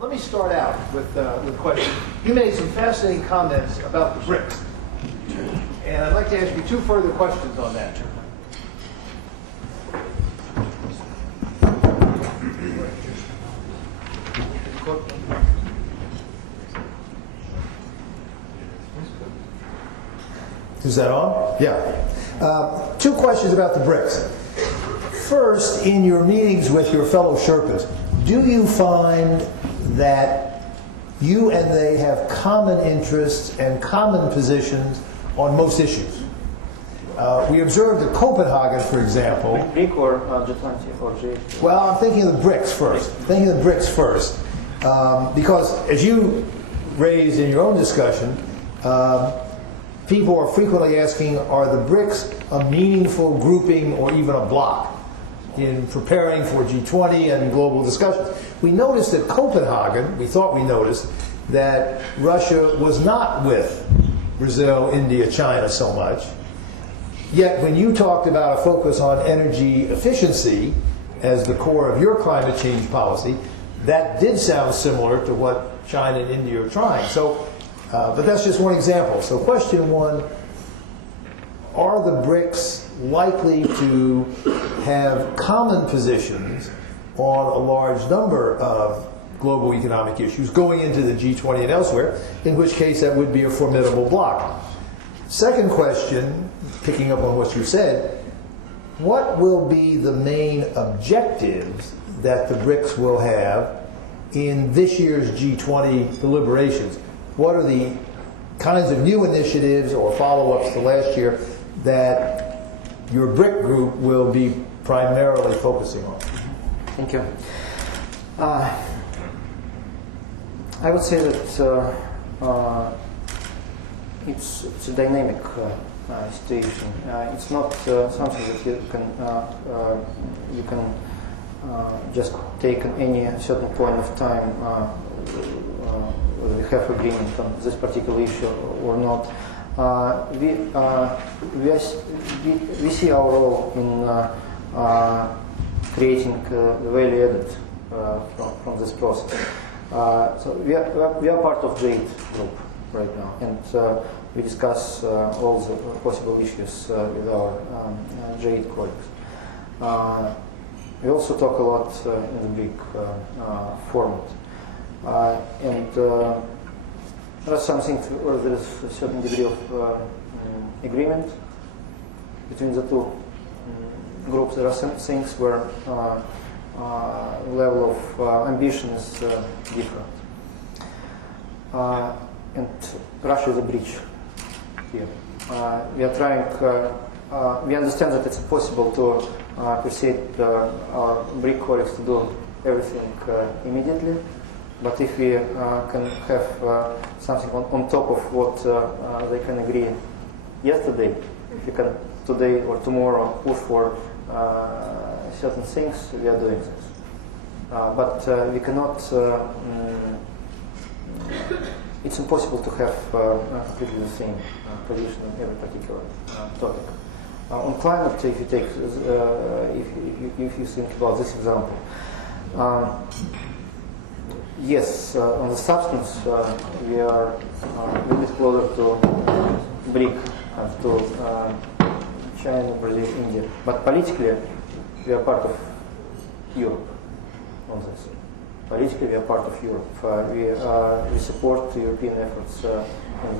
Let me start out with a question. You made some fascinating comments about the BRICS. And I'd like to ask you two further questions on that. Is that on? Yeah. Two questions about the BRICS. First, in your meetings with your fellow Sherpas, do you find that you and they have common interests and common positions on most issues? We observed at Copenhagen, for example. BRIC or G20 or G8? Well, I'm thinking of the BRICS first. Because as you raised in your own discussion, people are frequently asking, are the BRICS a meaningful grouping or even a bloc in preparing for G20 and global discussions? We noticed at Copenhagen, we thought we noticed, that Russia was not with Brazil, India, China so much. Yet when you talked about a focus on energy efficiency as the core of your climate change policy, that did sound similar to what China and India are trying. So, but that's just one example. So question one, are the BRICS likely to have common positions on a large number of global economic issues going into the G20 and elsewhere, in which case that would be a formidable bloc? Second question, picking up on what you said, what will be the main objectives that the BRICS will have in this year's G20 deliberations? What are the kinds of new initiatives or follow-ups to last year that your BRIC group will be primarily focusing on? Thank you. I would say that it's a dynamic situation. It's not something that you can just take at any certain point of time whether we have agreement on this particular issue or not. We see our role in creating the value added from this process. So we are part of the Aide group right now, and we discuss all the possible issues with our G8 colleagues. We also talk a lot in the big format. And there are some things where there is a certain degree of agreement between the two groups. There are some things where level of ambition is different. And Russia is a bridge here. We are trying, we understand that it's possible to persuade our BRIC colleagues to do everything immediately. But if we can have something on top of what they can agree yesterday, if we can today or tomorrow push for certain things, we are doing this. But we cannot, it's impossible to have completely the same position on every particular topic. On climate, if you take, if you think about this example, yes, on the substance, we are a little bit closer to BRIC, to China, Brazil, India. But politically, we are part of Europe on this. Politically, we are part of Europe. We support European efforts in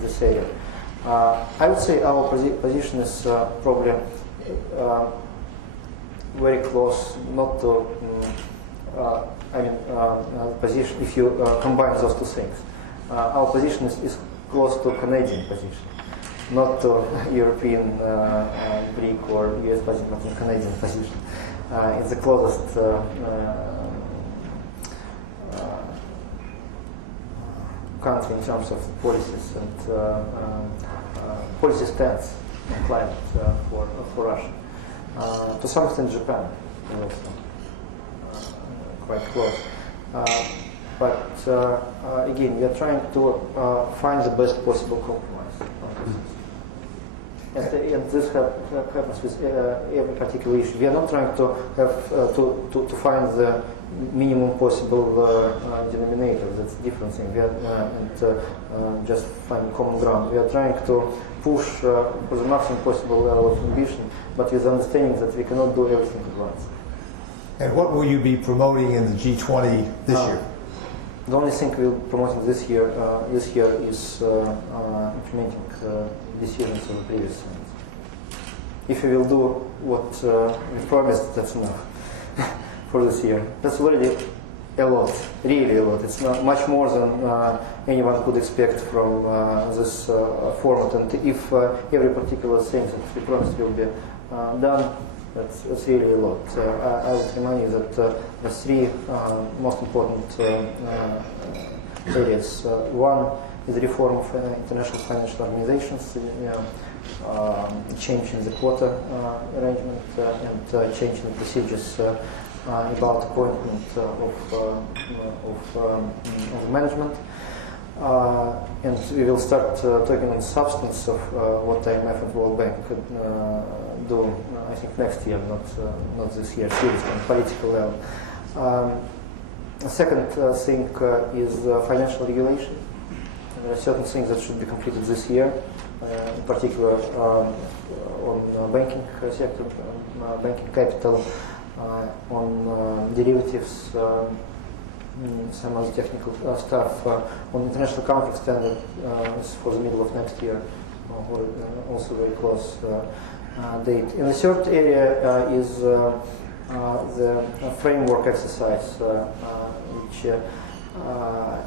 this area. I would say our position is probably very close, not to. Position, if you combine those two things. Our position is close to Canadian position, not to European BRIC or US position, but in Canadian position. It's the closest country in terms of policies and policy stance on climate for Russia. To some extent, Japan is also quite close. But again, we are trying to find the best possible compromise on this. And this happens with every particular issue. We are not trying to have to find the minimum possible denominator. That's a different thing. We are, just find common ground. We are trying to push for the maximum possible level of ambition, but with understanding that we cannot do everything at once. And what will you be promoting in the G20 this year? The only thing we're promoting this year is implementing decisions of the previous summits. If we will do what we promised, that's enough for this year. That's already a lot, really a lot. It's not much more than anyone could expect from this format. And if every particular thing that we promised will be done, that's really a lot. I would remind you that the three most important areas. One is the reform of international financial organizations, change in the quota arrangement, and change in the procedures about appointment of management. And we will start talking on substance of what IMF and World Bank could do, I think next year, not this year, seriously, on political level. The second thing is financial regulation. There are certain things that should be completed this year, in particular on banking sector, banking capital, on derivatives, some other technical stuff, on international accounting standard for the middle of next year, or also very close date. And the third area is the framework exercise, which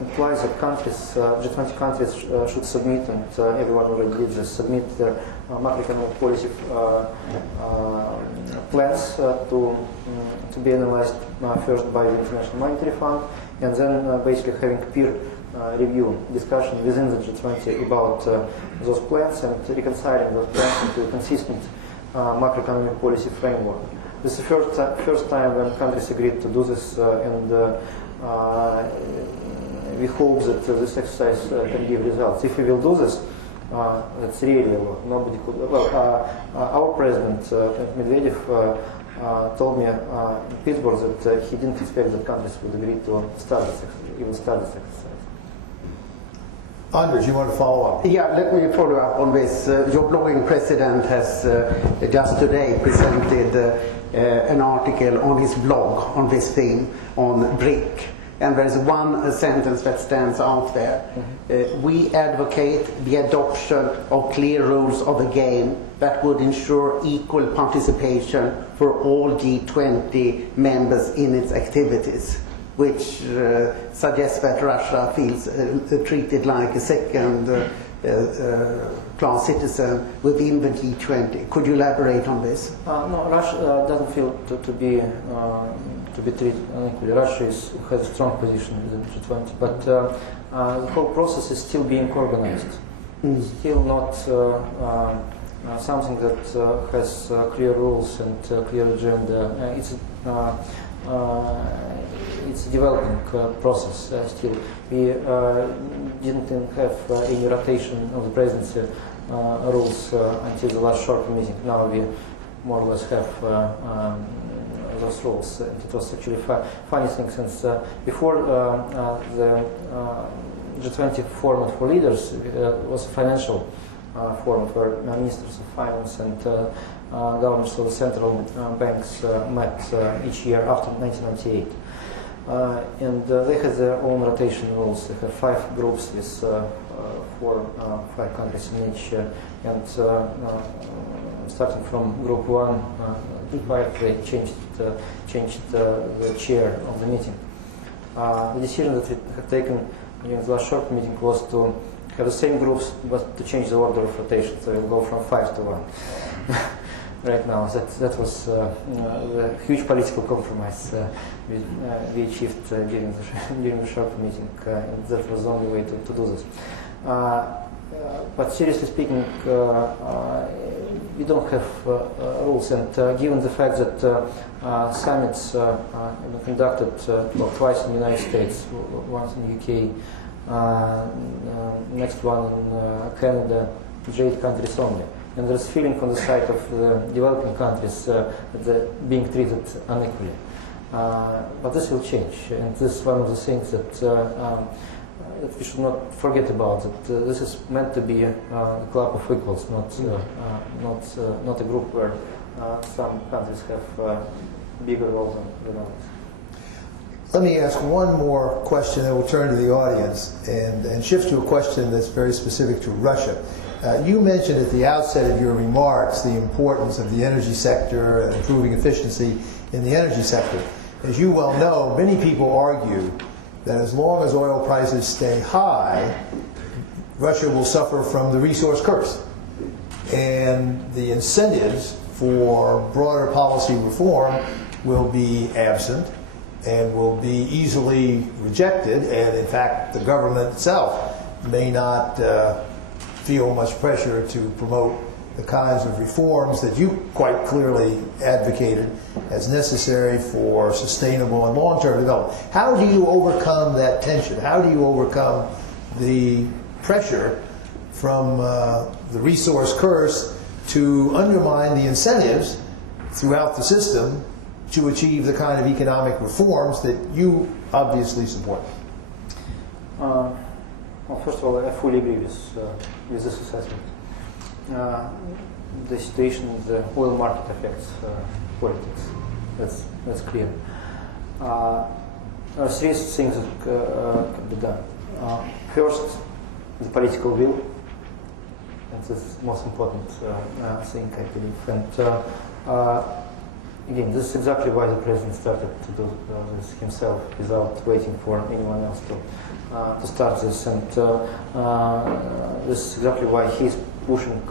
implies that countries, G20 countries should submit, and everyone already did this, submit their macroeconomic policy plans to be analyzed first by the International Monetary Fund, and then basically having peer review discussion within the G20 about those plans and reconciling those plans into a consistent macroeconomic policy framework. This is the first time when countries agreed to do this, and we hope that this exercise can give results. If we will do this, that's really a lot. Nobody could. Well, our president Medvedev told me in Pittsburgh that he didn't expect that countries would agree to start this exercise. Anders, you want to follow up? Yeah, let me follow up on this. Your blogging president has just today presented an article on his blog on this theme on BRIC. And there is one sentence that stands out there. We advocate the adoption of clear rules of the game that would ensure equal participation for all G20 members in its activities, which suggests that Russia feels treated like a second-class citizen within the G20. Could you elaborate on this? No, Russia doesn't feel to be treated unequally. Russia has a strong position within G20, but the whole process is still being organized. It's still not something that has clear rules and clear agenda. It's a developing process still. We didn't have any rotation of the presidency rules until the last short meeting. Now we more or less have those rules. It was actually funny thing, since before the G20 format for leaders was a financial format where ministers of finance and governors of the central banks met each year after 1998. And they had their own rotation rules. They have 5 groups with 5 countries in each, and starting from group 1 to 5, they changed the chair of the meeting. The decision that we had taken during the last short meeting was to have the same groups, but to change the order of rotation. So we'll go from 5 to 1. Right now, that was a huge political compromise we achieved during the short meeting, and that was the only way to do this. But seriously speaking, we don't have rules, and given the fact that summits conducted twice in the United States, once in the UK, next one in Canada, 8 countries only. And there's feeling on the side of the developing countries that they're being treated unequally. But this will change, and this is one of the things that, that we should not forget about. That this is meant to be a club of equals, not a group where some countries have bigger roles than others. Let me ask one more question, then we'll turn to the audience and shift to a question that's very specific to Russia. You mentioned at the outset of your remarks the importance of the energy sector and improving efficiency in the energy sector. As you well know, many people argue that as long as oil prices stay high, Russia will suffer from the resource curse. And the incentives for broader policy reform will be absent and will be easily rejected, and in fact the government itself may not feel much pressure to promote the kinds of reforms that you quite clearly advocated as necessary for sustainable and long-term development. How do you overcome that tension? How do you overcome the pressure from the resource curse to undermine the incentives throughout the system to achieve the kind of economic reforms that you obviously support? Well, first of all, I fully agree with this assessment. The situation in the oil market affects politics. That's clear. There are three things that can be done. First, the political will. And this is the most important thing, I believe. And again, this is exactly why the president started to do this himself without waiting for anyone else to start this. And this is exactly why he's pushing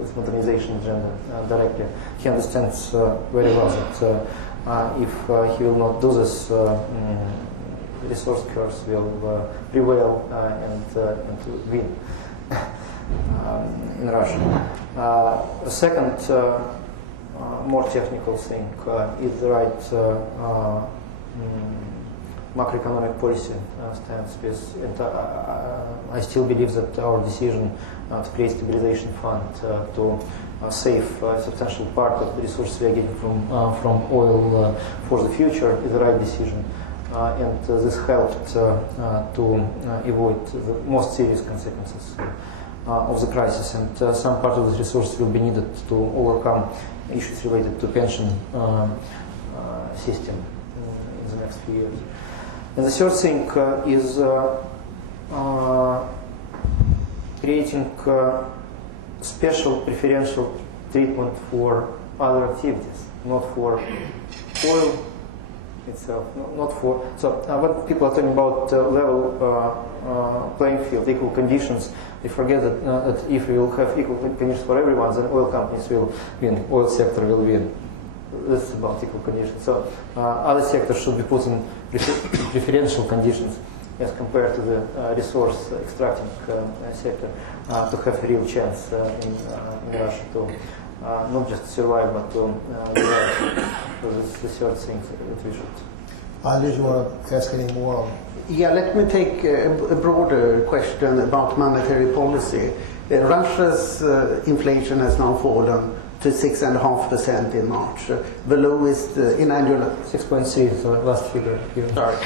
this modernization agenda directly. He understands very well that if he will not do this, resource curse will prevail and win in Russia. Second, more technical thing is the right macroeconomic policy stance with, and I still believe that our decision to create stabilization fund to save a substantial part of the resources we are getting from oil for the future is the right decision. And this helped to avoid the most serious consequences of the crisis, and some part of the resources will be needed to overcome issues related to pension system in the next few years. And the third thing is creating special preferential treatment for other activities, not for oil itself, not for. So when people are talking about level playing field, equal conditions, they forget that if we will have equal conditions for everyone, then oil companies will win, oil sector will win. This is about equal conditions. So other sectors should be put in preferential conditions as compared to the resource extracting sector to have a real chance in Russia to not just survive but to develop. So this is the third thing that we should. Aide, do you want to ask any more on? Yeah, let me take a broader question about monetary policy. Russia's inflation has now fallen to 6.5% in March, the lowest in annual. 6.3 is the last figure here. Sorry,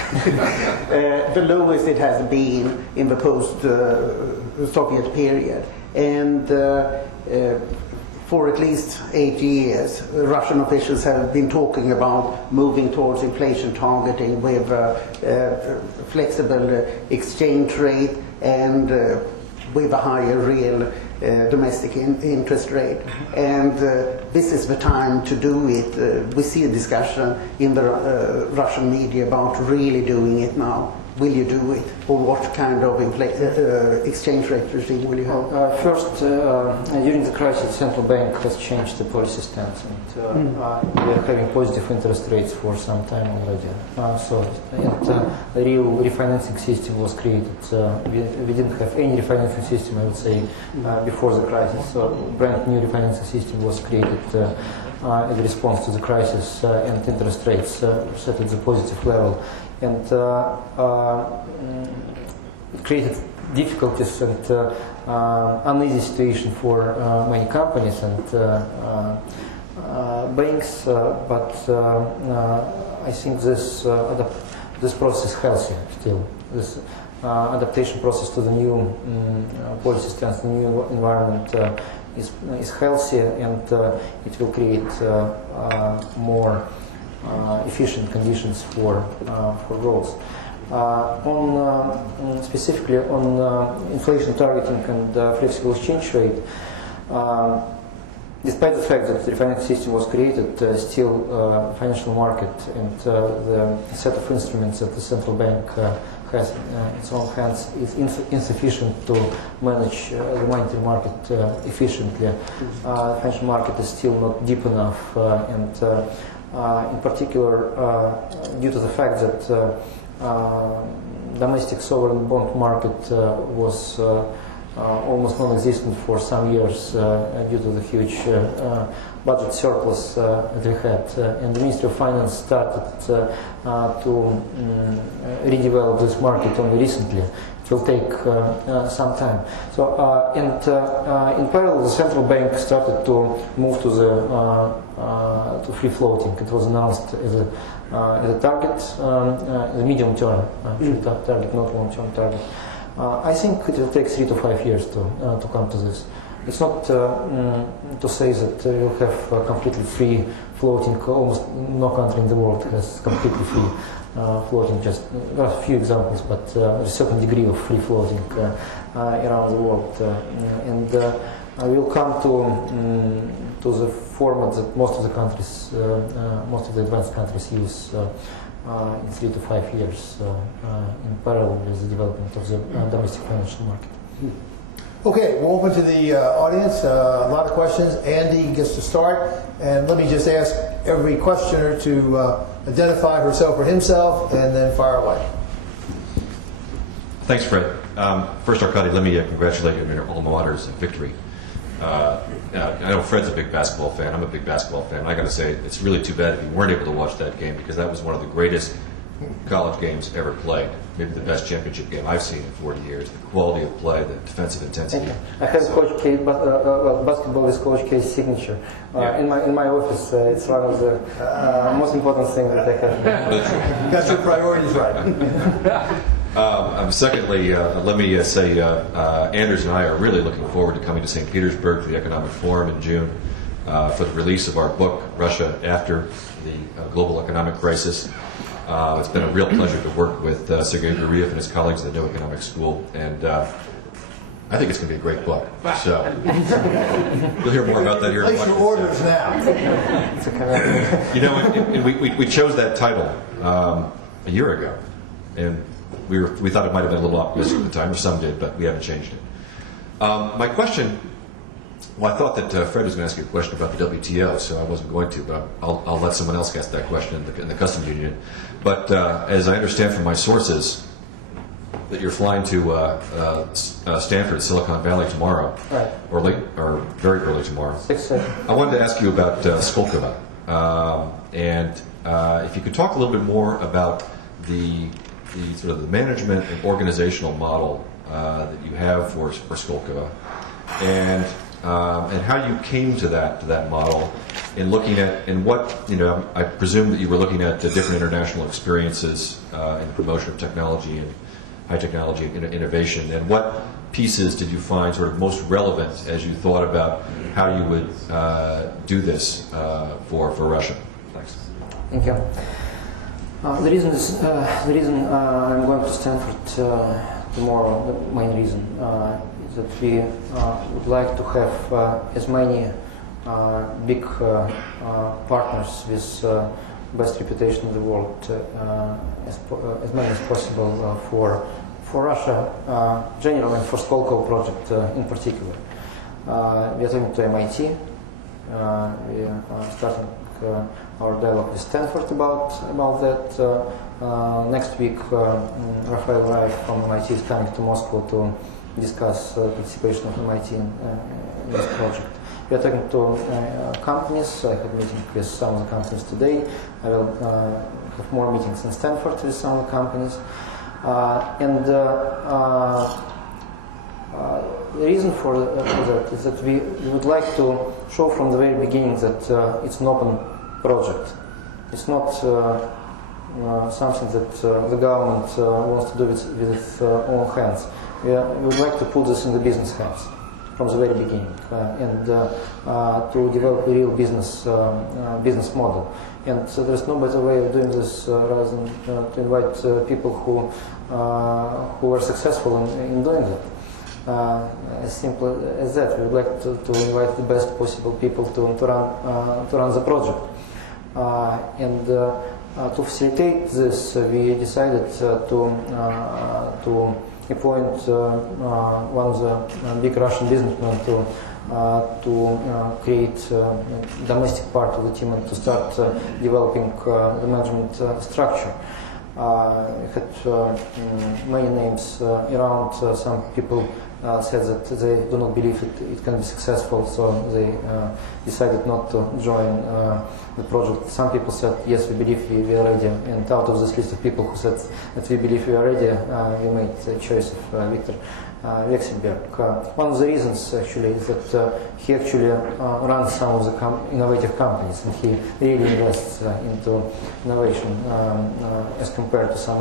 the lowest it has been in the post-Soviet period, and for at least 8 years, Russian officials have been talking about moving towards inflation targeting with flexible exchange rate and with a higher real domestic interest rate. And this is the time to do it. We see a discussion in the Russian media about really doing it now. Will you do it? Or what kind of exchange rate regime will you have? First, during the crisis, the central bank has changed the policy stance, and we are having positive interest rates for some time already. A real refinancing system was created. We didn't have any refinancing system, I would say, before the crisis. So, brand new refinancing system was created in response to the crisis, and interest rates set at the positive level. And it created difficulties and uneasy situation for many companies and banks, but I think this this process is healthy still. This adaptation process to the new policy stance, the new environment is healthy, and it will create more efficient conditions for growth. Specifically on inflation targeting and flexible exchange rate, despite the fact that the financial system was created, still financial market and the set of instruments that the central bank has in its own hands is insufficient to manage the monetary market efficiently. The financial market is still not deep enough, and in particular due to the fact that domestic sovereign bond market was almost non-existent for some years due to the huge budget surplus that we had, and the Ministry of Finance started to redevelop this market only recently. It will take some time. So, in parallel, the central bank started to move to the free floating. It was announced as a target, the medium term target, not long term target. I think it will take 3 to 5 years to come to this. It's not to say that you'll have completely free floating. Almost no country in the world has completely free floating. Just there are a few examples, but a certain degree of free floating around the world, and we'll come to the format that most of the countries, most of the advanced countries use in 3 to 5 years, in parallel with the development of the domestic financial market. Okay, we're open to the audience. A lot of questions. Andy gets to start, and let me just ask every questioner to identify herself or himself, and then fire away. Thanks, Fred. First, Arkady, let me congratulate you on your alma mater's victory. I know Fred's a big basketball fan. I'm a big basketball fan. I got to say, it's really too bad if you weren't able to watch that game, because that was one of the greatest college games ever played. Maybe the best championship game I've seen in 40 years. The quality of play, the defensive intensity. I have Coach K, basketball is Coach K's signature. Yeah. In my office, it's one of the most important things that I have. Got your priorities right. Secondly, let me say Anders and I are really looking forward to coming to St. Petersburg for the Economic Forum in June for the release of our book, Russia After the Global Economic Crisis. It's been a real pleasure to work with Sergei Guriev and his colleagues at the New Economic School, and I think it's going to be a great book. So you'll hear more about that here. Place your orders now. You know, and we chose that title a year ago, and we thought it might have been a little optimistic at the time, or some did, but we haven't changed it. My question, well, I thought that Fred was going to ask you a question about the WTO, so I wasn't going to, but I'll let someone else ask that question in the Customs Union. But as I understand from my sources, that you're flying to Stanford, Silicon Valley tomorrow, Right. or very early tomorrow. 6-7. I wanted to ask you about Skolkovo, and if you could talk a little bit more about the sort of the management and organizational model that you have for Skolkovo, and how you came to that model, in looking at, and what, you know, I presume that you were looking at different international experiences in the promotion of technology and high technology and innovation, and what pieces did you find sort of most relevant as you thought about how you would do this for Russia? Thanks. Thank you. The reason I'm going to Stanford tomorrow, the main reason is that we would like to have as many big partners with best reputation in the world as many as possible for Russia generally, and for Skolkovo project in particular. We are talking to MIT. We are starting our dialogue with Stanford about that. Next week, Rafael Raif from MIT is coming to Moscow to discuss participation of MIT in this project. We are talking to companies. I had a meeting with some of the companies today. I will have more meetings in Stanford with some of the companies. And the reason for that is that we would like to show from the very beginning that it's an open project. It's not something that the government wants to do with its own hands. We would like to put this in the business hands from the very beginning and to develop a real business model. And so there's no better way of doing this rather than to invite people who are successful in doing it. As simple as that, we would like to invite the best possible people to run the project. And to facilitate this, we decided to appoint one of the big Russian businessmen to create domestic part of the team and to start developing the management structure. We had many names around. Some people said that they do not believe it can be successful, so they decided not to join the project. Some people said, yes, we believe we are ready, and out of this list of people who said that we believe we are ready, we made the choice of Viktor Vekselberg. One of the reasons actually is that he actually runs some of the innovative companies, and he really invests into innovation as compared to some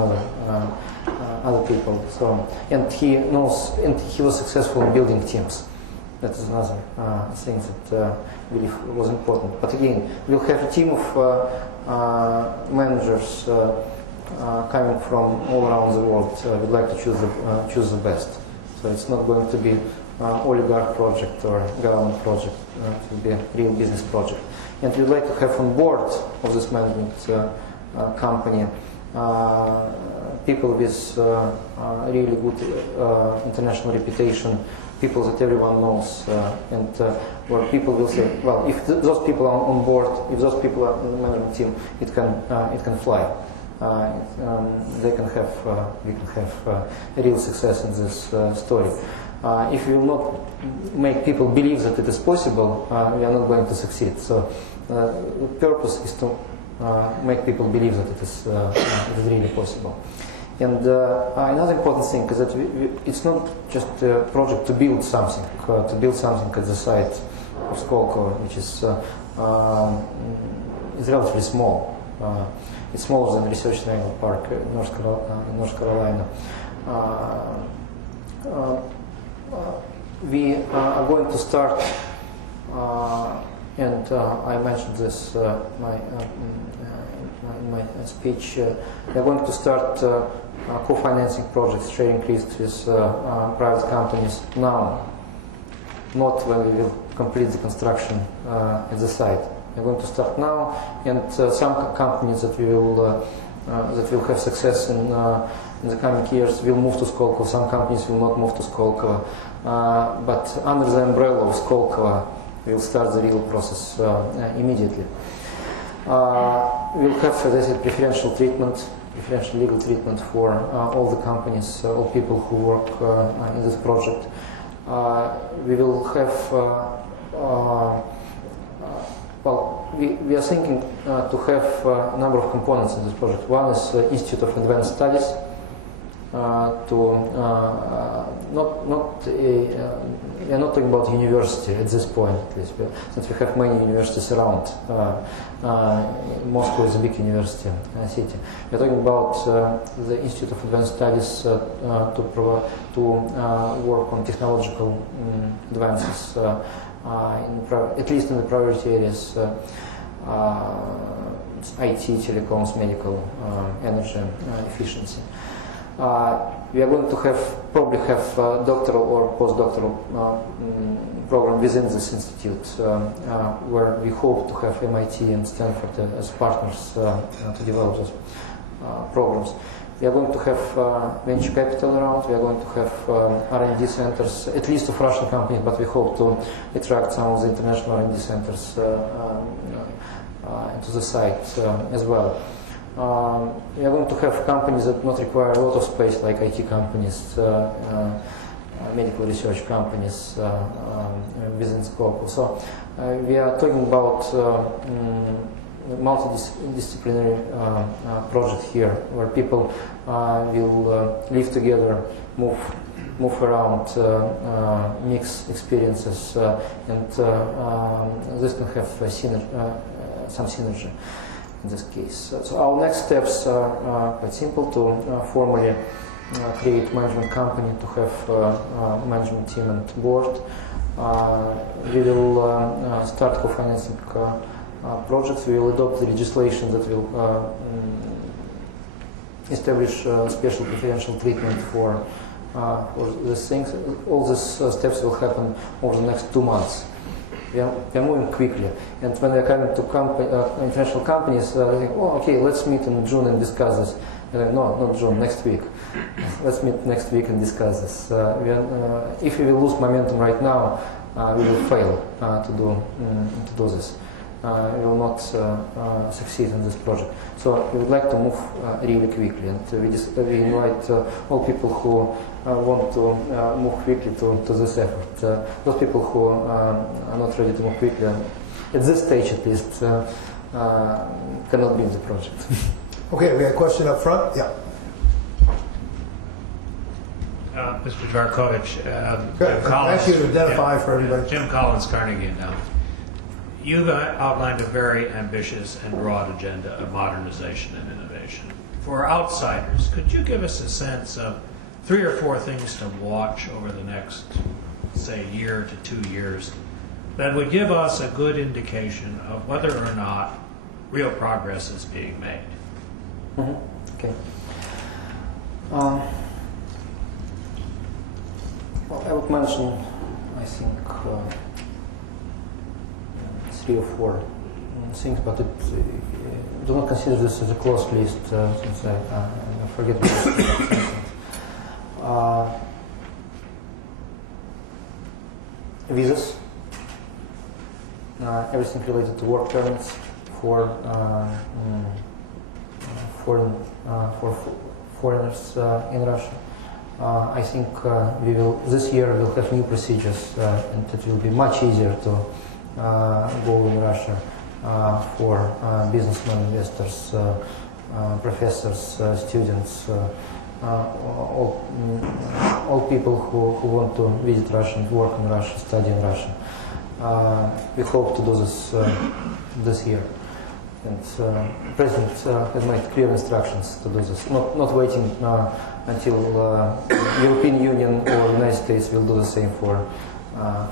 other people. So, and he knows, and he was successful in building teams. That is another thing that I believe was important. But again, we'll have a team of managers coming from all around the world. We'd like to choose the best. So it's not going to be oligarch project or government project. It will be a real business project. And we'd like to have on board of this management company people with really good international reputation, people that everyone knows, and where people will say, well, if those people are on board, if those people are in the management team, it can fly. We can have a real success in this story. If we will not make people believe that it is possible, we are not going to succeed. So the purpose is to make people believe that it is really possible. And another important thing is that it's not just a project to build something at the site of Skolkovo, which is relatively small. It's smaller than Research Naval Park in North Carolina. We are going to start, and I mentioned this in my speech. We are going to start co-financing projects, sharing risks with private companies now, not when we will complete the construction at the site. We're going to start now, and some companies that will have success in the coming years will move to Skolkovo. Some companies will not move to Skolkovo, but under the umbrella of Skolkovo, we'll start the real process immediately. We'll have, as I said, preferential legal treatment for all the companies, all people who work in this project. We will have. We are thinking to have a number of components in this project. One is Institute of Advanced Studies. We are not talking about university at this point, at least, since we have many universities around. Moscow is a big university city. We are talking about the Institute of Advanced Studies to work on technological advances. At least in the priority areas, IT, telecoms, medical, energy efficiency. We are going to probably have doctoral or postdoctoral program within this institute, where we hope to have MIT and Stanford as partners to develop those programs. We are going to have venture capital around. We are going to have R&D centers, at least of Russian companies, but we hope to attract some of the international R&D centers into the site as well. We are going to have companies that not require a lot of space, like IT companies, medical research companies within Skolkovo. So we are talking about multidisciplinary project here, where people will live together, move around, mix experiences, and this can have some synergy. in this case. So our next steps are quite simple: to formally create management company, to have management team and board. We will start co-financing projects. We will adopt the legislation that will establish special preferential treatment for these things. All these steps will happen over the next 2 months. We are moving quickly, and when we are coming to international companies, they think, "Oh, okay, let's meet in June and discuss this." No, not June, next week. Let's meet next week and discuss this. If we will lose momentum right now, we will fail to do this. We will not succeed in this project. So we would like to move really quickly, and we invite all people who want to move quickly to this effort. Those people who are not ready to move quickly, at this stage at least, cannot be in the project. Okay, we have a question up front. Yeah. Mr. Dvorkovich, Good. Jim Collins. Ask you to identify for everybody. Jim Collins, Carnegie now. You've outlined a very ambitious and broad agenda of modernization and innovation. For outsiders, could you give us a sense of 3 or 4 things to watch over the next, say, year to 2 years that would give us a good indication of whether or not real progress is being made? Mm-hmm. Okay. Well, I would mention, I think, 3 or 4 things, but do not consider this as a closed list, since I forget what visas, everything related to work permits for foreigners in Russia. I think this year we'll have new procedures, and it will be much easier to go in Russia for businessmen, investors, professors, students, all people who want to visit Russia and work in Russia, study in Russia. We hope to do this year. And the President has made clear instructions to do this, not waiting until European Union or United States will do the same for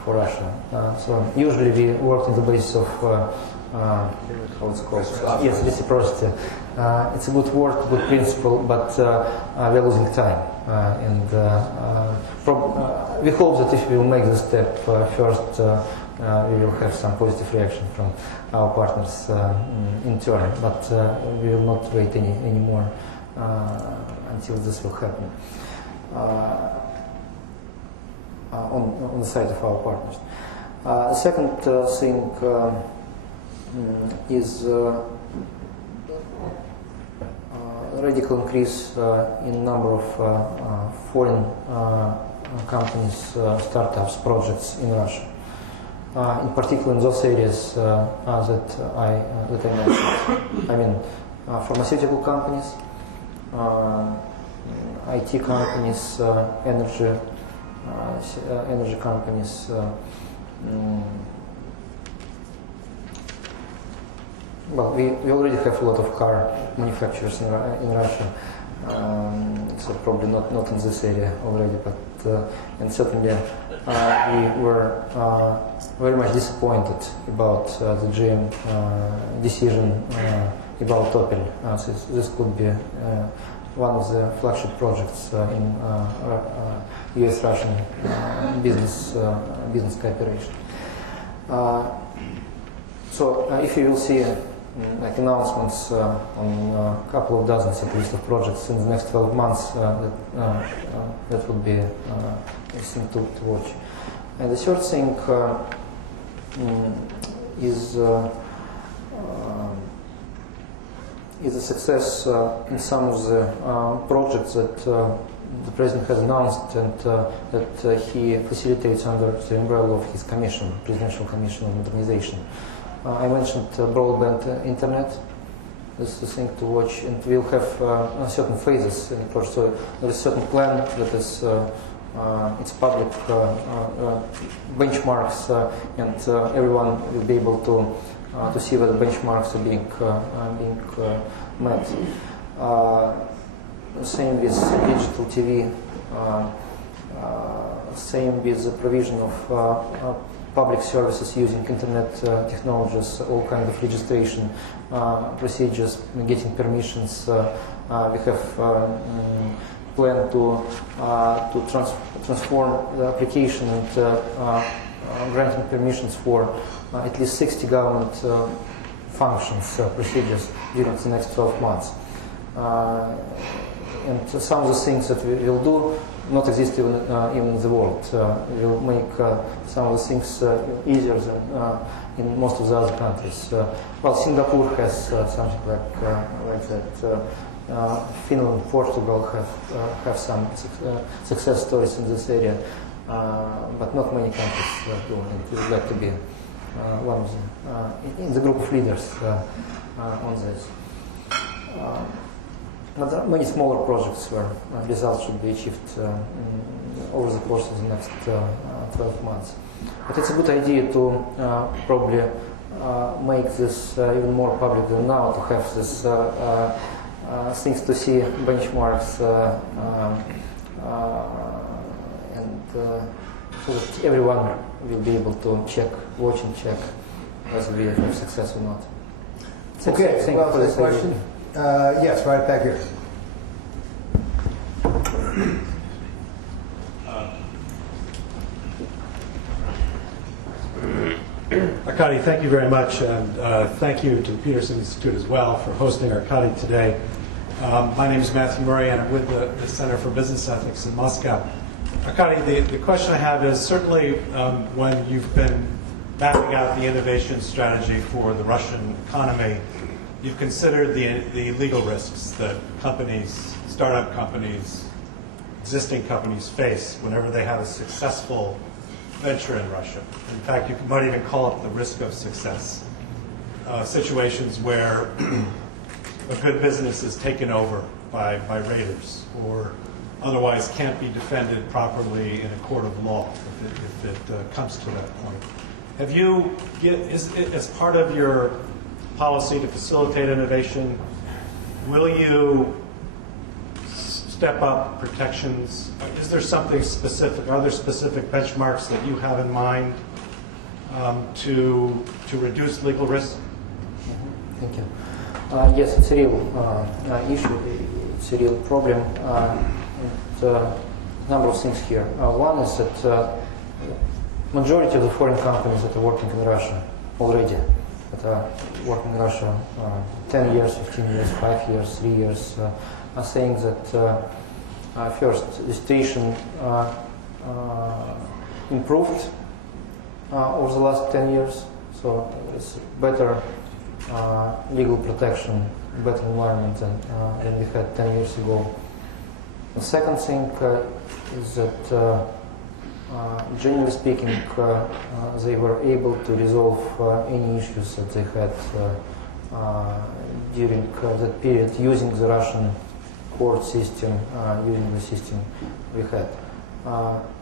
Russia. So usually we work on the basis of how it's called? Yes, reciprocity. It's a good word, good principle, but we're losing time. We hope that if we will make this step first, we will have some positive reaction from our partners in turn, but we will not wait anymore until this will happen on the side of our partners. The second thing is radical increase in number of foreign companies, startups, projects in Russia. In particular, in those areas that I mentioned. I mean, pharmaceutical companies, IT companies, energy companies. Well, we already have a lot of car manufacturers in Russia, so probably not in this area already, but and certainly we were very much disappointed about the GM decision about Opel. This could be one of the flagship projects in U.S.-Russian business cooperation. So if you will see like announcements on a couple of dozens at least of projects in the next 12 months, that would be interesting to watch. And the third thing is a success in some of the projects that the President has announced and that he facilitates under the umbrella of his commission, Presidential Commission on Modernization. I mentioned broadband internet. This is a thing to watch, and we'll have certain phases in the project. So there is a certain plan that is it's public benchmarks, and everyone will be able to to see whether benchmarks are being met. Same with digital TV. Same with the provision of public services using internet technologies, all kinds of registration procedures, getting permissions. We have plan to transform the application and granting permissions for at least 60 government functions, procedures during the next 12 months. And some of the things that we will do not exist even in the world. We'll make some of the things easier than in most of the other countries. Well, Singapore has something like that. Finland, Portugal have some success stories in this area, but not many countries do. And we would like to be one of them in the group of leaders on this. But there are many smaller projects where results should be achieved over the course of the next 12 months. But it's a good idea to probably make this even more public than now, to have this things to see, benchmarks, and so that everyone will be able to watch and check whether we have success or not. Okay, Thank well, you for this this question. Yes, right back here. Arkady, thank you very much, and thank you to the Peterson Institute as well for hosting Arkady today. My name is Matthew Murray, and I'm with the Center for Business Ethics in Moscow. Arkady, the question I have is, certainly when you've been mapping out the innovation strategy for the Russian economy, you've considered the legal risks that companies, startup companies, existing companies face whenever they have a successful venture in Russia. In fact, you might even call it the risk of success. Situations where a good business is taken over by raiders or otherwise can't be defended properly in a court of law if it comes to that point. Have you, as part of your policy to facilitate innovation, will you step up protections? Is there something specific? Are there specific benchmarks that you have in mind to reduce legal risk? Thank you. Yes, it's a real issue. It's a real problem. A number of things here. One is that majority of the foreign companies that are working in Russia already, that are working in Russia 10 years, 15 years, 5 years, 3 years, are saying that first, the situation improved over the last 10 years, so it's better legal protection, better environment than we had 10 years ago. The second thing is that, generally speaking, they were able to resolve any issues that they had during that period using the Russian court system, using the system we had.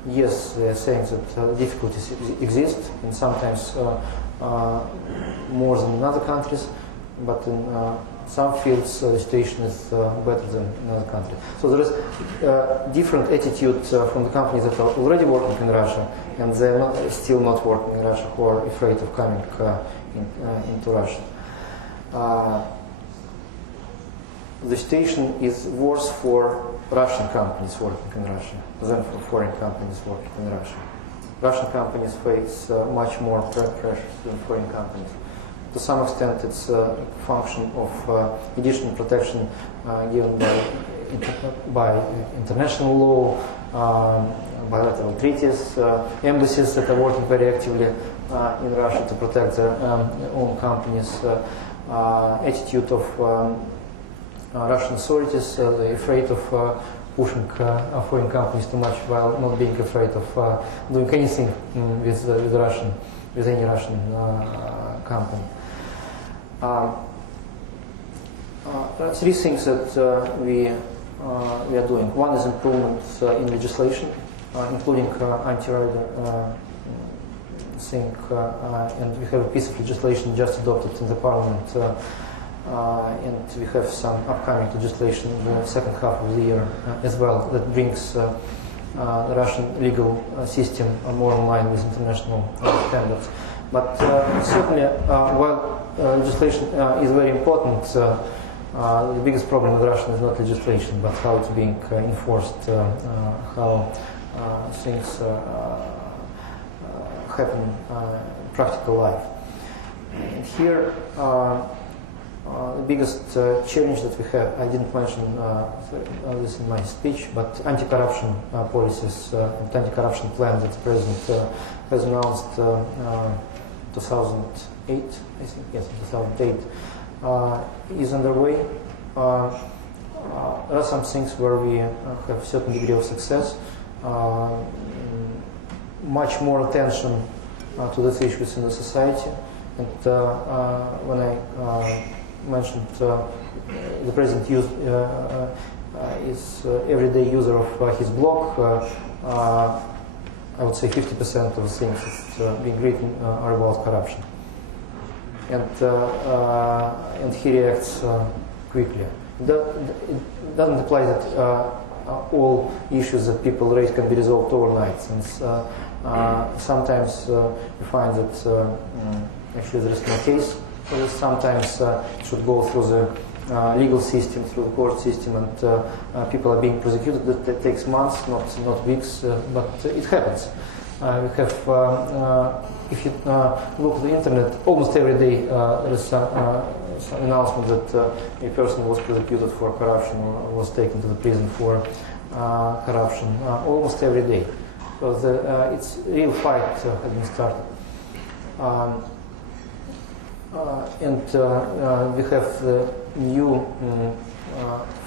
Yes, they are saying that difficulties exist, and sometimes more than in other countries, but in some fields the situation is better than in other countries. So there is different attitude from the companies that are already working in Russia, and they are still not working in Russia, who are afraid of coming into Russia. The situation is worse for Russian companies working in Russia than for foreign companies working in Russia. Russian companies face much more pressure than foreign companies. To some extent, it's a function of additional protection given by international law, bilateral treaties, embassies that are working very actively in Russia to protect their own companies, attitude of Russian authorities. They're afraid of pushing foreign companies too much while not being afraid of doing anything with any Russian company. There are three things that we are doing. One is improvements in legislation, including anti-rider thing, and we have a piece of legislation just adopted in the parliament, and we have some upcoming legislation in the second half of the year as well that brings the Russian legal system more in line with international standards. But certainly, while legislation is very important, the biggest problem with Russia is not legislation, but how it's being enforced, how things happen in practical life. And here, the biggest challenge that we have, I didn't mention this in my speech, but anti-corruption policies and anti-corruption plan that the President has announced 2008, I think, yes, 2008, is underway. There are some things where we have a certain degree of success, much more attention to these issues in the society. And when I mentioned the President is everyday user of his blog, I would say 50% of the things that's being written are about corruption. And he reacts quickly. It doesn't apply that all issues that people raise can be resolved overnight, since sometimes you find that actually there is no case for this. Sometimes it should go through the legal system, through the court system, and people are being prosecuted. That takes months, not weeks, but it happens. We have, if you look at the internet, almost every day there is some announcement that a person was prosecuted for corruption or was taken to the prison for corruption. Almost every day. So it's real fight has been started. And we have the new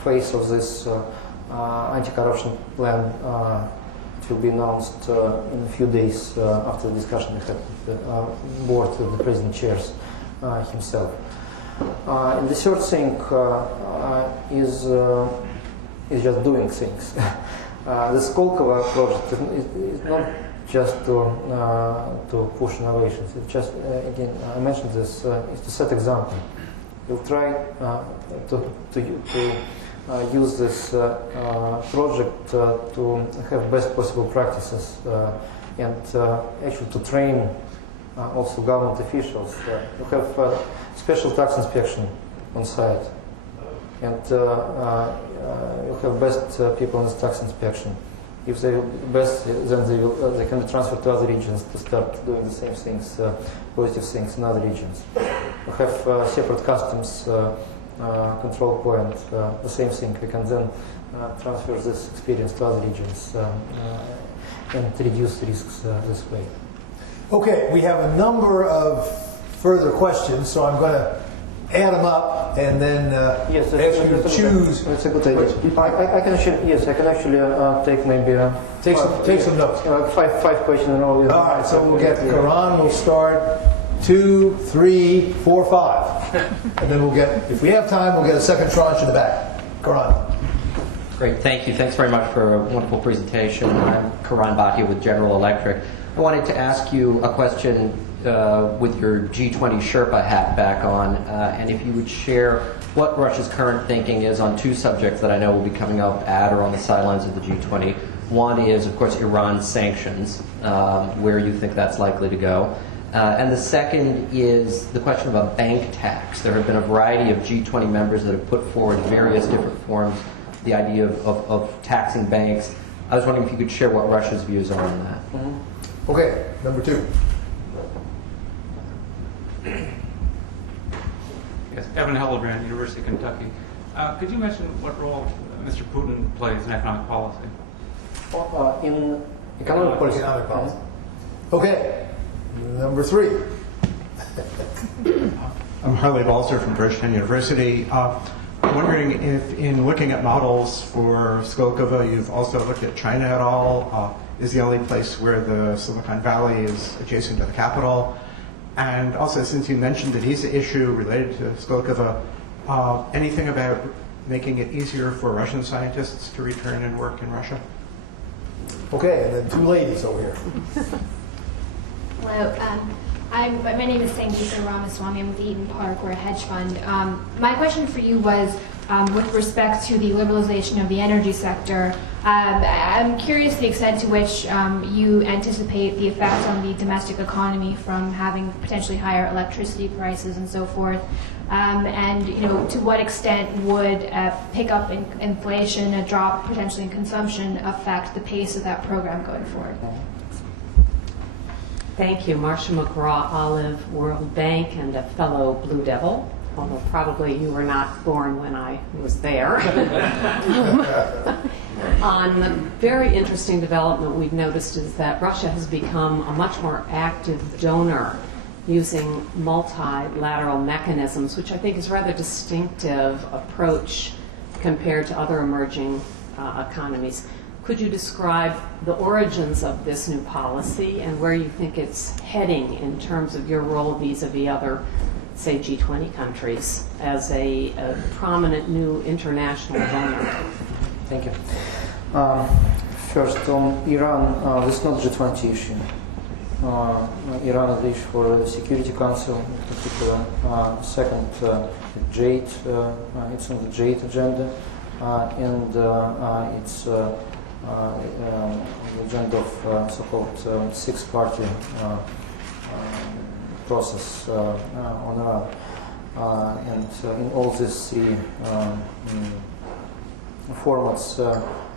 phase of this anti-corruption plan. It will be announced in a few days after the discussion we had with the board that the President chairs himself. And the third thing is just doing things. The Skolkovo project is not just to push innovations. It's just, again, I mentioned this, is to set example. We'll try to use this project to have best possible practices and actually to train also government officials. We have special tax inspection on site, and you have best people in this tax inspection. If they best, then they can be transferred to other regions to start doing the same things, positive things in other regions. We have separate customs control point, the same thing. We can then transfer this experience to other regions and reduce risks this way. Okay, we have a number of further questions, so I'm going to add them up and then yes, ask you to choose. That's a good idea. I can actually take maybe take some notes. Five questions in a row. All right, so we'll get Quran. We'll start 2, 3, 4, 5, and then we'll get, if we have time, we'll get a second tranche in the back. Quran. Great, thank you. Thanks very much for a wonderful presentation. I'm Karan Bhatia with General Electric. I wanted to ask you a question with your G20 Sherpa hat back on, and if you would share what Russia's current thinking is on two subjects that I know will be coming up at or on the sidelines of the G20. One is, of course, Iran's sanctions, where you think that's likely to go. And the second is the question of a bank tax. There have been a variety of G20 members that have put forward various different forms, the idea of taxing banks. I was wondering if you could share what Russia's views are on that. Mm-hmm. Okay, number 2. Yes, Evan Hellebrand, University of Kentucky. Could you mention what role Mr. Putin plays in economic policy? In economic policy. Economic policy. Okay, number 3. I'm Harley Balzer from Georgetown University. I'm wondering if, in looking at models for Skolkovo, you've also looked at China at all. Is the only place where the Silicon Valley is adjacent to the capital? And also, since you mentioned the visa issue related to Skolkovo, anything about making it easier for Russian scientists to return and work in Russia? Okay, and then 2 ladies over here. Hello. My name is Sangeeta Ramaswamy. I'm with Eden Park. We're a hedge fund. My question for you was with respect to the liberalization of the energy sector. I'm curious the extent to which you anticipate the effects on the domestic economy from having potentially higher electricity prices and so forth. And to what extent would a pickup in inflation, a drop potentially in consumption, affect the pace of that program going forward? Thank you. Marcia McGraw, Olive, World Bank, and a fellow Blue Devil, although probably you were not born when I was there. On the very interesting development we've noticed is that Russia has become a much more active donor using multilateral mechanisms, which I think is a rather distinctive approach compared to other emerging economies. Could you describe the origins of this new policy and where you think it's heading in terms of your role vis-a-vis other, say, G20 countries as a prominent new international donor? Thank you. First, on Iran, this is not a G20 issue. Iran is the issue for the Security Council in particular. Second, Jade, it's on the Jade agenda, and it's on the agenda of so-called six-party process on Iran. And in all these three formats,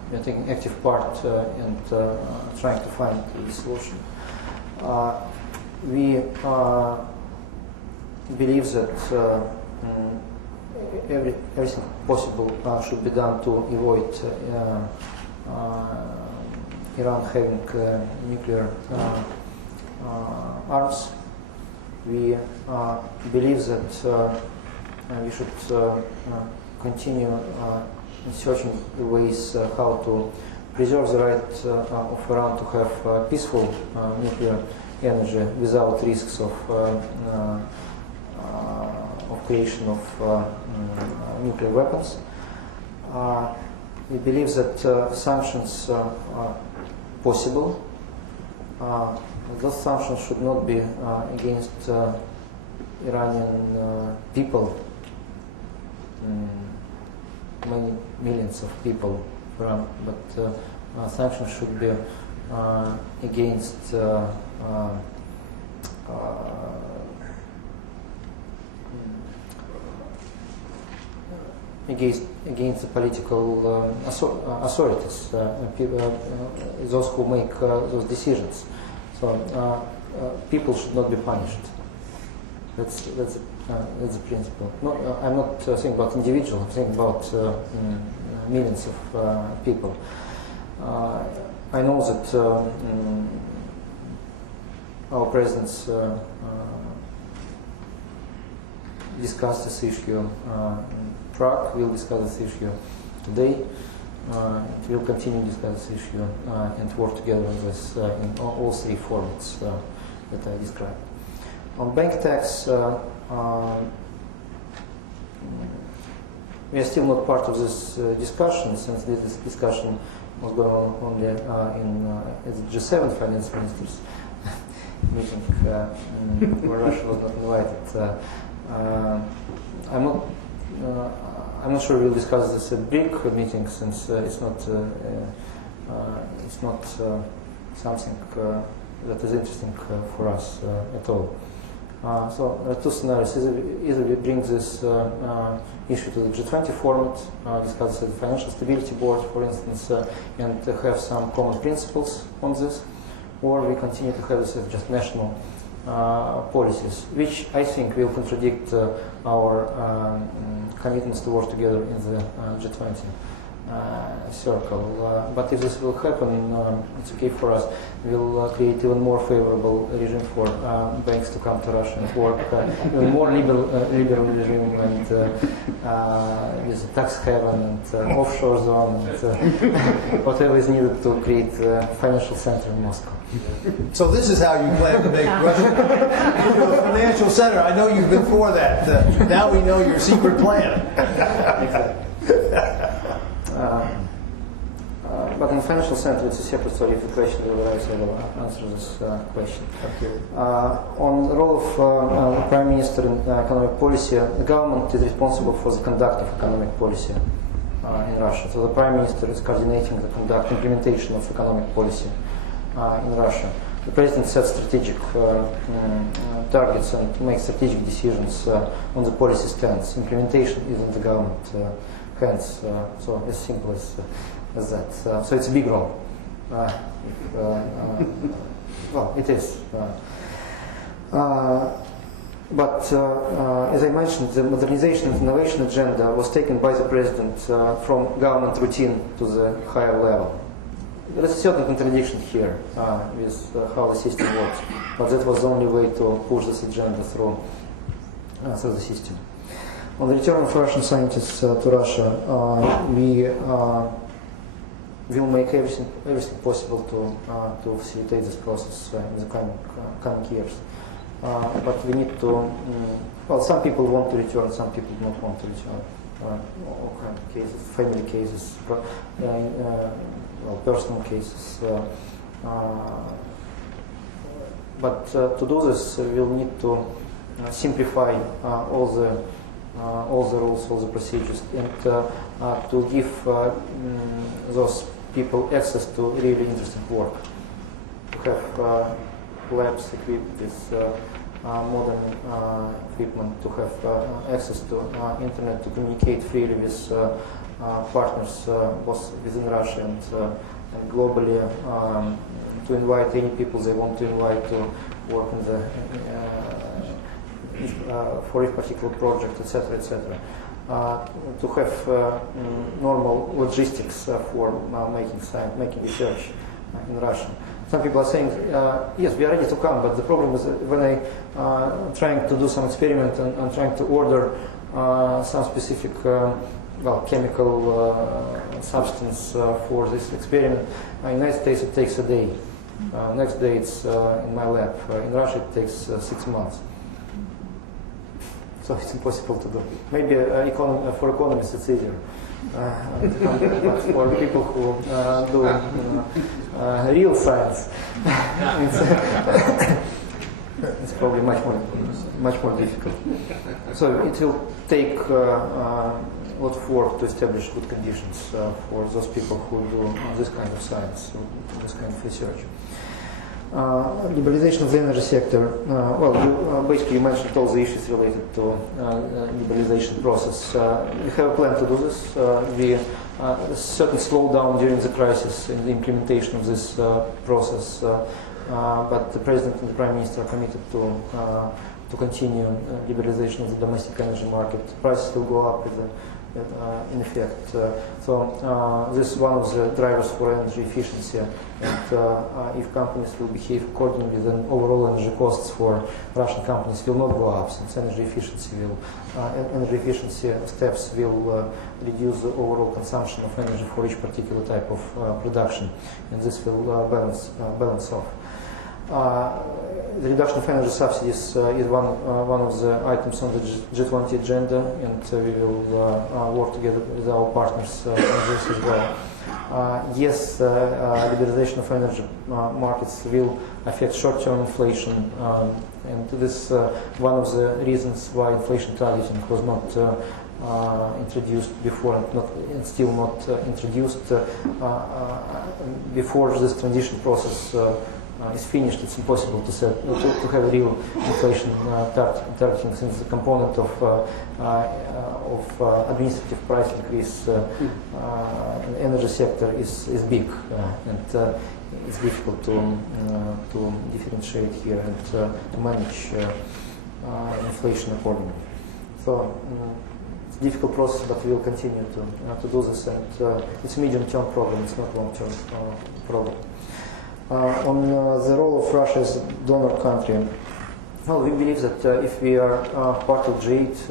we are taking active part and trying to find a solution. We believe that everything possible should be done to avoid Iran having nuclear arms. We believe that we should continue searching the ways how to preserve the right of Iran to have peaceful nuclear energy without risks of creation of nuclear weapons. We believe that sanctions are possible. Those sanctions should not be against Iranian people, many millions of people, but sanctions should be against against the political authorities, those who make those decisions. So people should not be punished. That's the principle. No, I'm not thinking about individuals. I'm thinking about millions of people. I know that our presidents discussed this issue in Prague. We'll discuss this issue today. We'll continue to discuss this issue and work together on this in all three formats that I described. On bank tax, we are still not part of this discussion, since this discussion was going on only in the G7 finance ministers meeting where Russia was not invited. I'm not sure we'll discuss this at BRIC meeting, since it's not something that is interesting for us at all. So there are two scenarios. Either we bring this issue to the G20 format, discuss it at the Financial Stability Board, for instance, and have some common principles on this, or we continue to have this as just national policies, which I think will contradict our commitments to work together in the G20 circle. But if this will happen, it's okay for us. We'll create even more favorable regime for banks to come to Russia and work, even more liberal regime, and with a tax haven and offshore zone, and whatever is needed to create a financial center in Moscow. So this is how you plan to make Russia into a financial center. I know you've been for that. Now we know your secret plan. Exactly. but in the financial center, it's a separate story. If the question will arise, I will answer this question. On the role of Prime Minister in economic policy, the government is responsible for the conduct of economic policy in Russia. So the Prime Minister is coordinating the implementation of economic policy in Russia. The President sets strategic targets and makes strategic decisions on the policy stance. Implementation is in the government hands, so as simple as that. So it's a big role. Well, it is. But as I mentioned, the modernization and innovation agenda was taken by the President from government routine to the higher level. There is a certain contradiction here with how the system works, but that was the only way to push this agenda through the system. On the return of Russian scientists to Russia, we will make everything possible to facilitate this process in the coming years. But we need to, well, some people want to return, some people do not want to return. All kind of cases, family cases, personal cases. But to do this, we'll need to simplify all the rules, all the procedures, and to give those people access to really interesting work. To have labs equipped with modern equipment, to have access to internet, to communicate freely with partners both within Russia and globally, to invite any people they want to invite to work in the for a particular project, etc., etc. To have normal logistics for making science, making research in Russia. Some people are saying, yes, we are ready to come, but the problem is when I trying to do some experiment and I'm trying to order some specific chemical substance for this experiment, in the United States it takes a day. Next day it's in my lab. In Russia it takes 6 months. So it's impossible to do. Maybe for economists it's easier. But for people who do real science, it's probably much more difficult. So it will take a lot of work to establish good conditions for those people who do this kind of science, this kind of research. Liberalization of the energy sector. Basically you mentioned all the issues related to liberalization process. We have a plan to do this. A certain slowdown during the crisis in the implementation of this process, but the President and the Prime Minister are committed to continue liberalization of the domestic energy market. Prices will go up in effect. So this is one of the drivers for energy efficiency, and if companies will behave accordingly, then overall energy costs for Russian companies will not go up, since energy efficiency steps will reduce the overall consumption of energy for each particular type of production, and this will balance off. The reduction of energy subsidies is one of the items on the G20 agenda, and we will work together with our partners on this as well. Yes, liberalization of energy markets will affect short-term inflation, and this is one of the reasons why inflation targeting was not introduced before, and still not introduced before this transition process is finished. It's impossible to have a real inflation targeting, since the component of administrative price increase in the energy sector is big, and it's difficult to differentiate here and to manage inflation accordingly. So it's a difficult process, but we will continue to do this, and it's a medium-term problem, it's not long-term problem. On the role of Russia as a donor country, well, we believe that if we are part of G8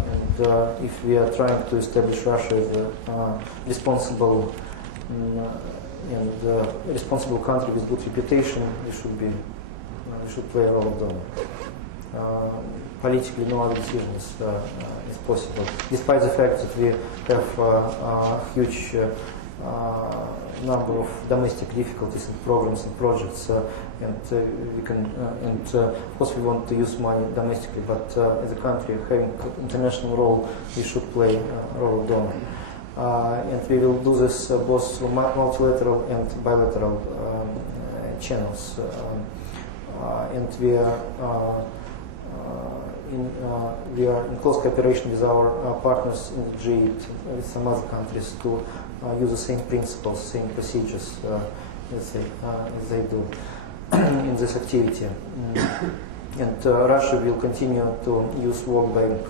and if we are trying to establish Russia as a responsible responsible country with good reputation, we should play a role of donor. Politically, no other decision is possible, despite the fact that we have huge number of domestic difficulties and programs and projects, and we can, of course we want to use money domestically, but as a country having international role, we should play a role of donor. And we will do this both through multilateral and bilateral channels. And we are in close cooperation with our partners in the G8, with some other countries, to use the same principles, same procedures as they do in this activity. And Russia will continue to use World Bank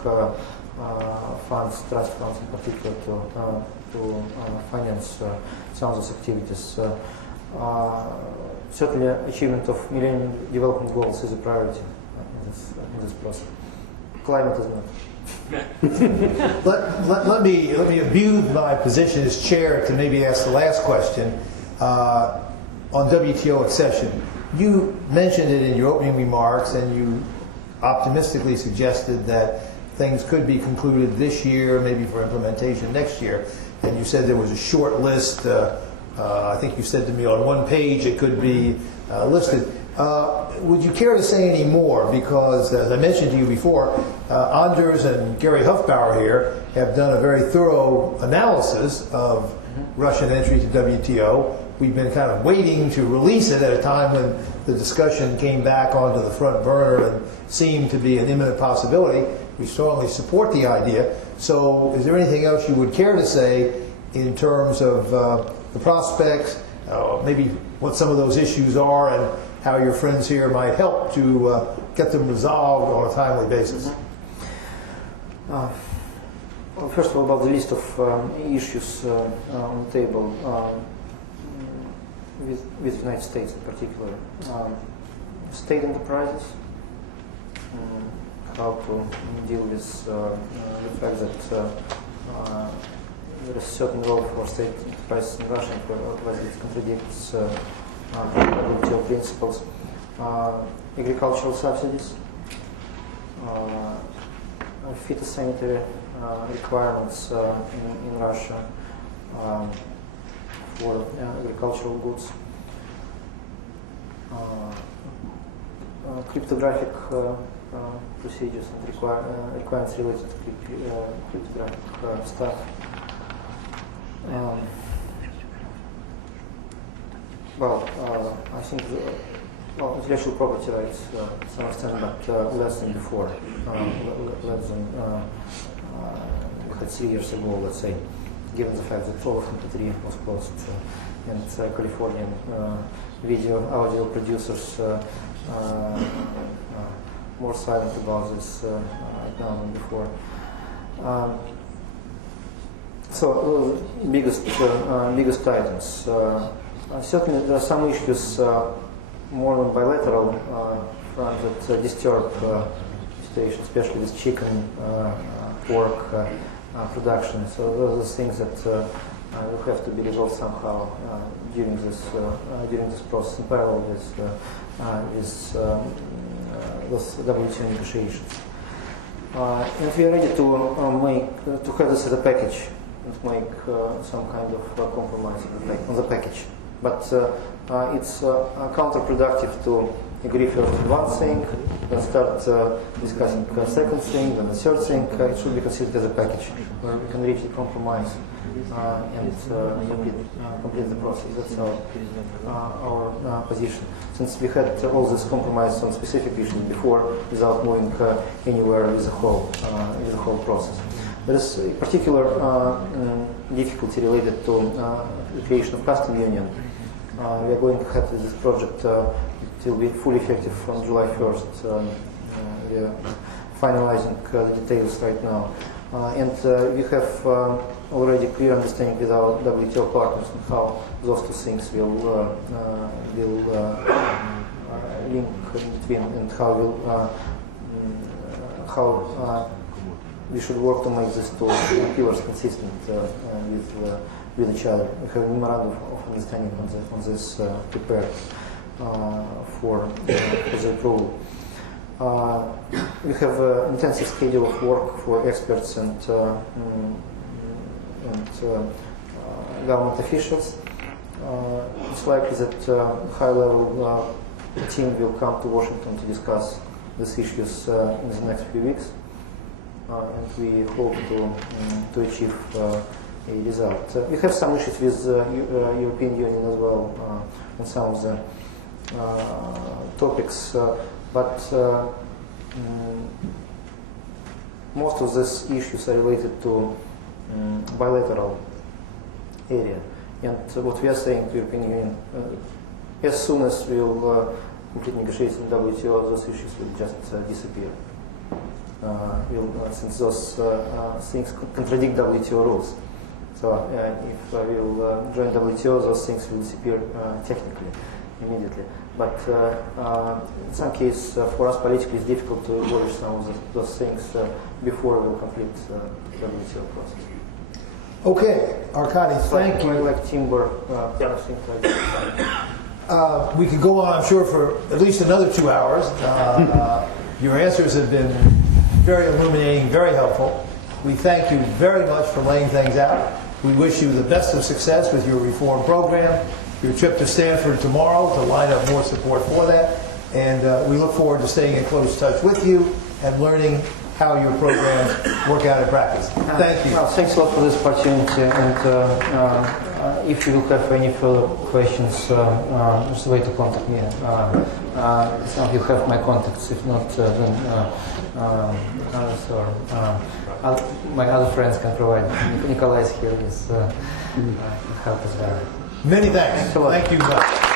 funds, trust funds in particular, to finance some of those activities. Certainly, achievement of Millennium Development Goals is a priority in this process. Climate is not. Let me abuse my position as chair to maybe ask the last question on WTO accession. You mentioned it in your opening remarks, and you optimistically suggested that things could be concluded this year, maybe for implementation next year. And you said there was a short list. I think you said to me on one page it could be listed. Would you care to say any more? Because, as I mentioned to you before, Anders and Gary Huffbauer here have done a very thorough analysis of Russian entry to WTO. We've been kind of waiting to release it at a time when the discussion came back onto the front burner and seemed to be an imminent possibility. We strongly support the idea. So is there anything else you would care to say in terms of the prospects, maybe what some of those issues are, and how your friends here might help to get them resolved on a timely basis? Well, first of all, about the list of issues on the table with the United States in particular. State enterprises, how to deal with the fact that there is a certain role for state enterprises in Russia, and otherwise it contradicts WTO principles. Agricultural subsidies, phytosanitary requirements in Russia for agricultural goods, cryptographic procedures and requirements related to cryptographic stuff. I think intellectual property rights to some extent, but less than before, less than we had 3 years ago, let's say, given the fact that all of MP3 was closed, and Californian audio producers more silent about this right now than before. So biggest items. Certainly there are some issues more on bilateral front that disturb situation, especially with chicken, pork production. So those are things that will have to be resolved somehow during this process, in parallel with those WTO negotiations. And we are ready to have this as a package and make some kind of compromise on the package. But it's counterproductive to agree first on one thing, then start discussing the second thing, then the third thing. It should be considered as a package where we can reach a compromise and complete the process. That's our position. Since we had all this compromise on specific issues before without moving anywhere with the whole process. There is a particular difficulty related to the creation of custom union. We are going ahead with this project. It will be fully effective from July 1st. We are finalizing the details right now. And we have already clear understanding with our WTO partners on how those two things will link in between, and how we should work to make these two pillars consistent with each other. We have a memorandum of understanding on this prepared for the approval. We have an intensive schedule of work for experts and government officials. It's likely that high-level team will come to Washington to discuss these issues in the next few weeks, and we hope to achieve a result. We have some issues with European Union as well on some of the topics, but most of these issues are related to bilateral area. And what we are saying to European Union, as soon as we will complete negotiations in WTO, those issues will just disappear. Since those things contradict WTO rules. So if we will join WTO, those things will disappear technically, immediately. But in some cases, for us politically, it's difficult to abolish some of those things before we will complete the WTO process. Okay, Arkady, thank you. Like timber, things like that. We could go on, I'm sure, for at least another 2 hours. Your answers have been very illuminating, very helpful. We thank you very much for laying things out. We wish you the best of success with your reform program, your trip to Stanford tomorrow to line up more support for that. And we look forward to staying in close touch with you and learning how your programs work out in practice. Thank you. Well, thanks a lot for this opportunity. And if you will have any further questions, just a way to contact me. Some of you have my contacts. If not, then others or my other friends can provide. Nikolai is here. Is help as well. Many thanks. Thanks a lot. Thank you much.